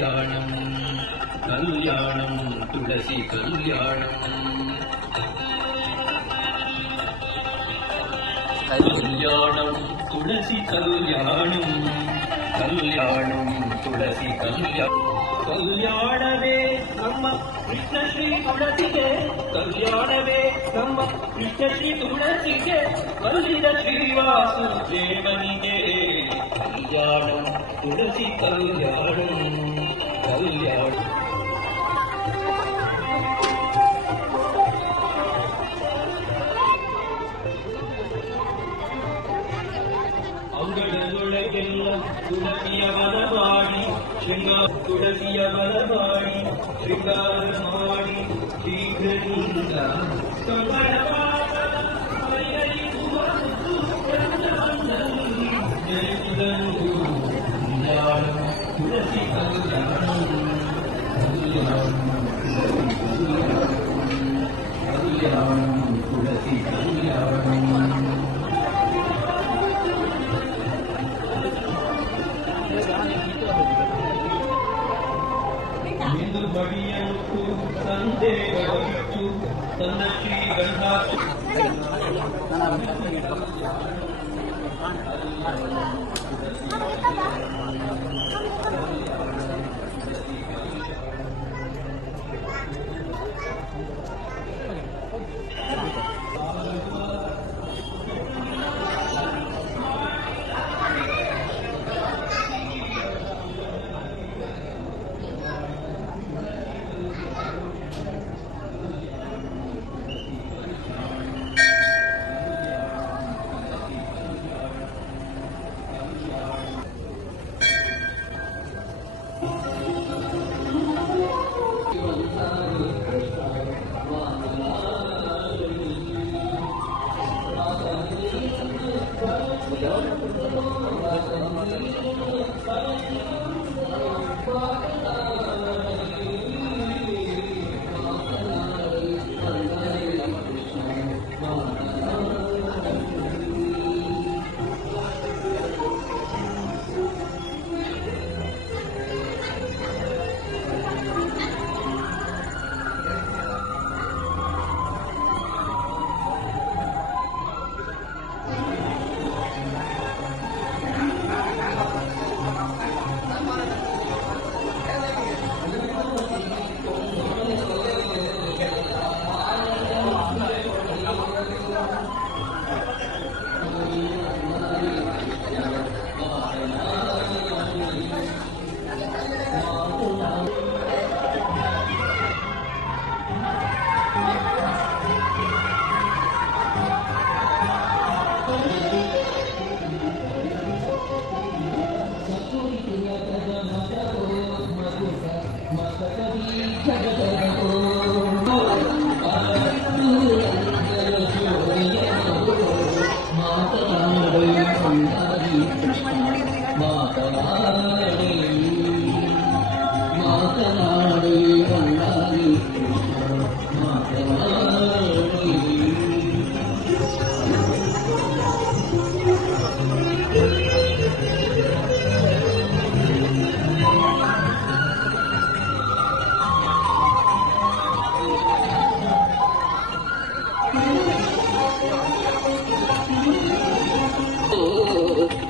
కళ్యాణం కళ్యాణం తులసి కళ్యాణం కళ్యాణం తులసి కళ్యాణం కళ్యాణం తులసి కళ్యాణం ಕಲ್ಯಾಣವೇ ನಮ್ಮ ಕೃಷ್ಣ ಶ್ರೀ ತುಳಸಿಗೆ ಕಲ್ಯಾಣವೇ ನಮ್ಮ ಕೃಷ್ಣ ಶ್ರೀ ತುಳಸಿಗೆ ಕಲ್ಲಿದ ಶ್ರೀವಾಸುದೇವನಿಗೆ ಕಲ್ಯಾಣ ತುಳಸಿ ಕಲ್ಯಾಣ ಕಲ್ಯಾಣ ಅಂಗಡದೊಳಗೆಲ್ಲ ತುಳಸಿಯ ಬಲವಾಡಿ ಶೃಂಗಾರ ತುಳಸಿಯ ಬಲವಾಡಿ ಶೃಂಗಾರ ಮಾಡಿ ಶೀಘ್ರದಿಂದ ತುಳಸಿ ಕಲ್ಯಾಣ ತುಳಸಿ ಕಲ್ಯಾಣ ಬಡಿಯಂತು ಸಂದೇಹವಿಟ್ಟು ತನ್ನ ಶ್ರೀಗಂಧ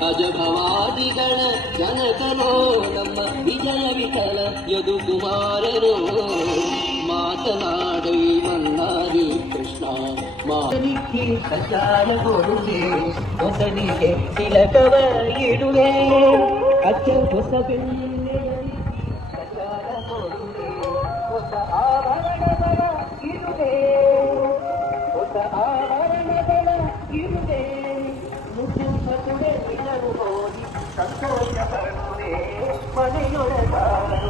ಅಜಭವಾದಿಗಳ ಜನಕನೋ ನಮ್ಮ ವಿಜಯ ವಿಠಲ ಯದು ಕುಮಾರನೋ ಮಾತನಾಡಿ ಮನ್ನಾರಿ ಕೃಷ್ಣ ಮಾತನಿಗೆ ಸಚಾರ ಕೊಡುವೆ ಹೊಸನಿಗೆ ತಿಲಕವ ಇಡುವೆ ಅಚ್ಚ ಹೊಸ ಬೆಳ್ಳಿಯಲ್ಲಿ ಸಚಾರ ಕೊಡುವೆ ಹೊಸ ಆಭರಣಗಳ ಇರುವೆ ಹೊಸ ಆಭರಣಗಳ ಇರುವೆ ಹೋಗಿ ಸಂತೋಷ ಪಡುವೆ ಮನೆಯೊಳಗಾರು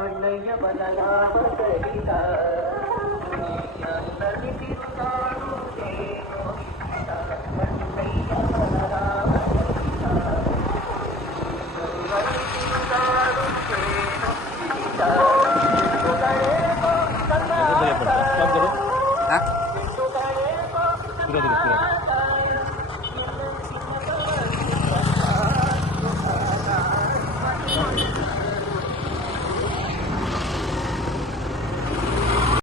ಅಣ್ಣಯ್ಯ ಬಲರಾಮ ಸರಿತ ಪುರ